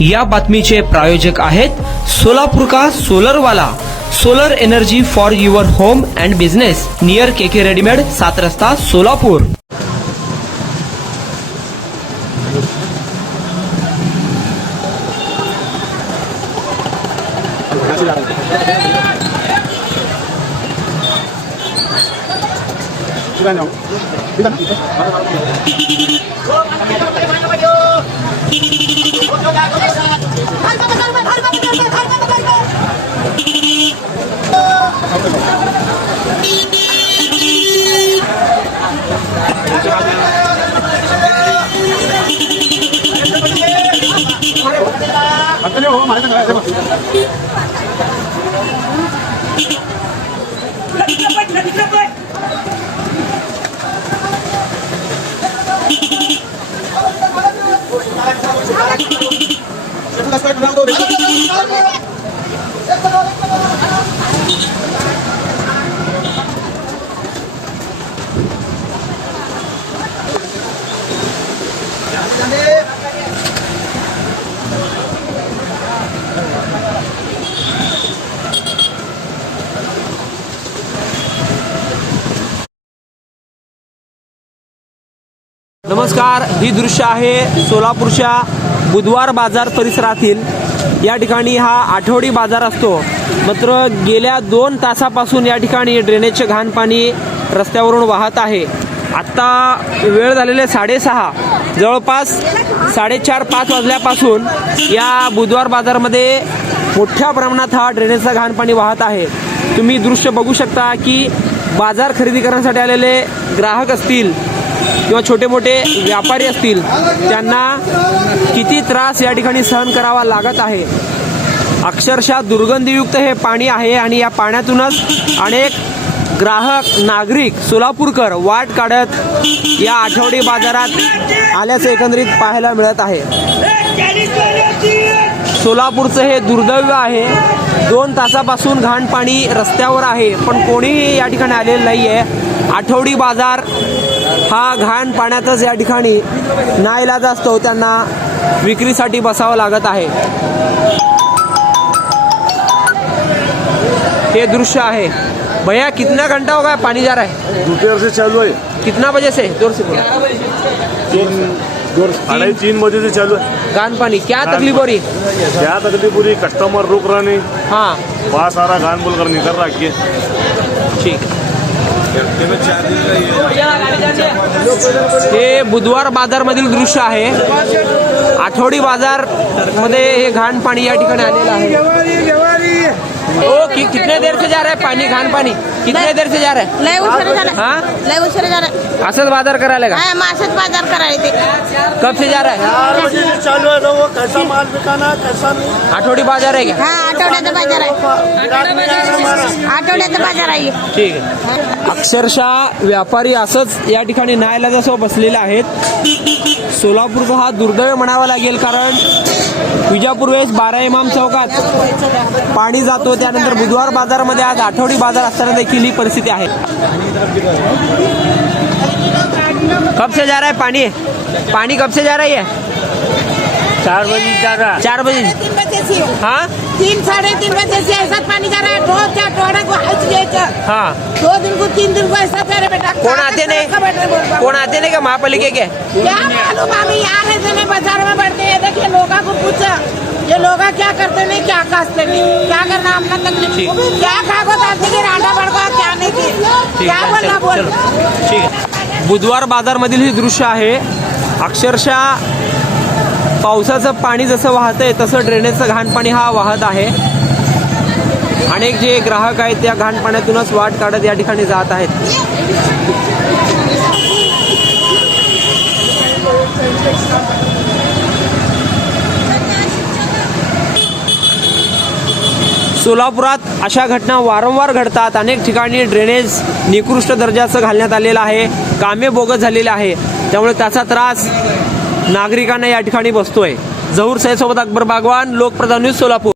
या बातमीचे प्रायोजक आहेत सोलापूर का सोलर वाला, solar energy for your home and business, near KK readymade, 7 रस्ता, सोलापूर। नमस्कार, ही दृश्य आहे सोलापूरच्या बुधवार बाजार परिसरातील। या ठिकाणी हा आठवडी बाजार असतो, मात्र गेल्या 2 तासापासून या ठिकाणी ड्रेनेजचे घाण पाणी रस्त्यावरून वाहत आहे। आत्ता वेळ झालेले 6:30, जवळपास 4:30-5 वाजल्यापासून या बुधवार बाजारमध्ये मोठ्या प्रमाणात हा ड्रेनेजचा घाण पाणी वाहत आहे। तुम्ही दृश्य बघू शकता की बाजार खरेदी करण्यासाठी आलेले ग्राहक असतील किंवा छोटे मोठे व्यापारी असतील, त्यांना किती त्रास या ठिकाणी सहन करावा लागत आहे। अक्षरशः दुर्गंधीयुक्त हे पाणी आहे आणि या पाण्यातूनच अनेक ग्राहक, नागरिक, सोलापूरकर वाट काढत या आठवडी बाजारात आल्याचे एकंदरीत पाहायला मिळत आहे। सोलापूरचं हे दुर्दैव आहे, 2 तासापासून घाण पाणी रस्त्यावर आहे, पण कोणीही या ठिकाणी आलेलं नाही आहे। आठवडी बाजार हा घाण पाण्यातच या ठिकाणी नाईलाज असतो, त्यांना विक्रीसाठी बसावं लागत आहे। हे दृश्य आहे। भैया, कितना घंटा हो गया पानी जा रहा है? दोपहर से चालू है। कितना बजे से? जोर से बोलो। 3 बजे से चालू है घान पानी। क्या तकलीफ हो रही? क्या तकलीफ पूरी, कस्टमर रुक रहा नहीं। हाँ, वहाँ सारा घान बोल कर निकल रहा है। ठीक। हे बुधवार बाजार मधील दृश्य आहे। आठवडी बाजार मध्ये हे घाण पाणी या ठिकाणी आलेलं आहे। ओ, कितने देर से जा रहा है पानी, घाण पाणी कितने देर से जा रहा है? लय उशीर झाला। हाँ, लय उशीर झाला। असंच बाजार करायला का? हाँ, माशाच बाजार करायचे। कब से जा रहा है? 4 बजे से चालू है। तो वो कैसा माल बिकाना, कैसा नहीं। आठवडी बाजार आहे का? हाँ, आठवड्याचा बाजार आहे। आठवड्याचा बाजार आहे। ठीक आहे। अक्षरशः व्यापारी असंच या ठिकाणी नाईलाजासह बसलेले आहेत। सोलापूरचा हा दुर्दैव म्हणावा लागेल, कारण विजापूर वेळेस 12 इमाम चौकात पाणी जातो, त्यानंतर बुधवार बाजारमध्ये आज आठवडी बाजार असताना देखील ही परिस्थिती आहे। कब से जा रहा है पानी? पानी कब से जा रही है? 4 बजे जा रहा है। 4 बजे। 3 बजे से। हाँ, 3-3:30 बजे से ऐसा पानी जा रहा है। रोज क्या टोड़ा को हाइट लेकर हाँ। 2 दिन को 3 दिन को ऐसा जा रहा है बेटा। कोण आते नहीं? कोण आते नहीं का महापालिके के? क्या मालूम, अभी आ रहे थे बाजार में बढ़ते हैं। देखिए लोगों को पूछा, ये लोग क्या करते नहीं, क्या काटते नहीं, क्या करना हमने तकलीफ, क्या खागो ताते की रांडा बड़का क्या नहीं की, क्या बोलना बोल। ठीक आहे। बुधवार बाजार मधील हे दृश्य आहे। अक्षरशः पावसाचं पाणी जसं वाहतंय तसं ड्रेनेजचं घाण पाणी हा वाहत आहे। अनेक जे ग्राहक आहेत त्या घाण पाण्यातूनच वाट काढत या ठिकाणी जात आहेत। सोलापुरात अशा घटना वारंवार घडतात। अनेक ठिकाणी ड्रेनेज निकृष्ट दर्जाचं घालण्यात आलेलं आहे, कामे बोगस झालेले आहे, त्यामुळे त्याचा त्रास नागरिकांना या ठिकाणी बसतोय। जहूर सैयद सोबत अकबर बागवान, लोकप्रधान न्यूज, सोलापूर।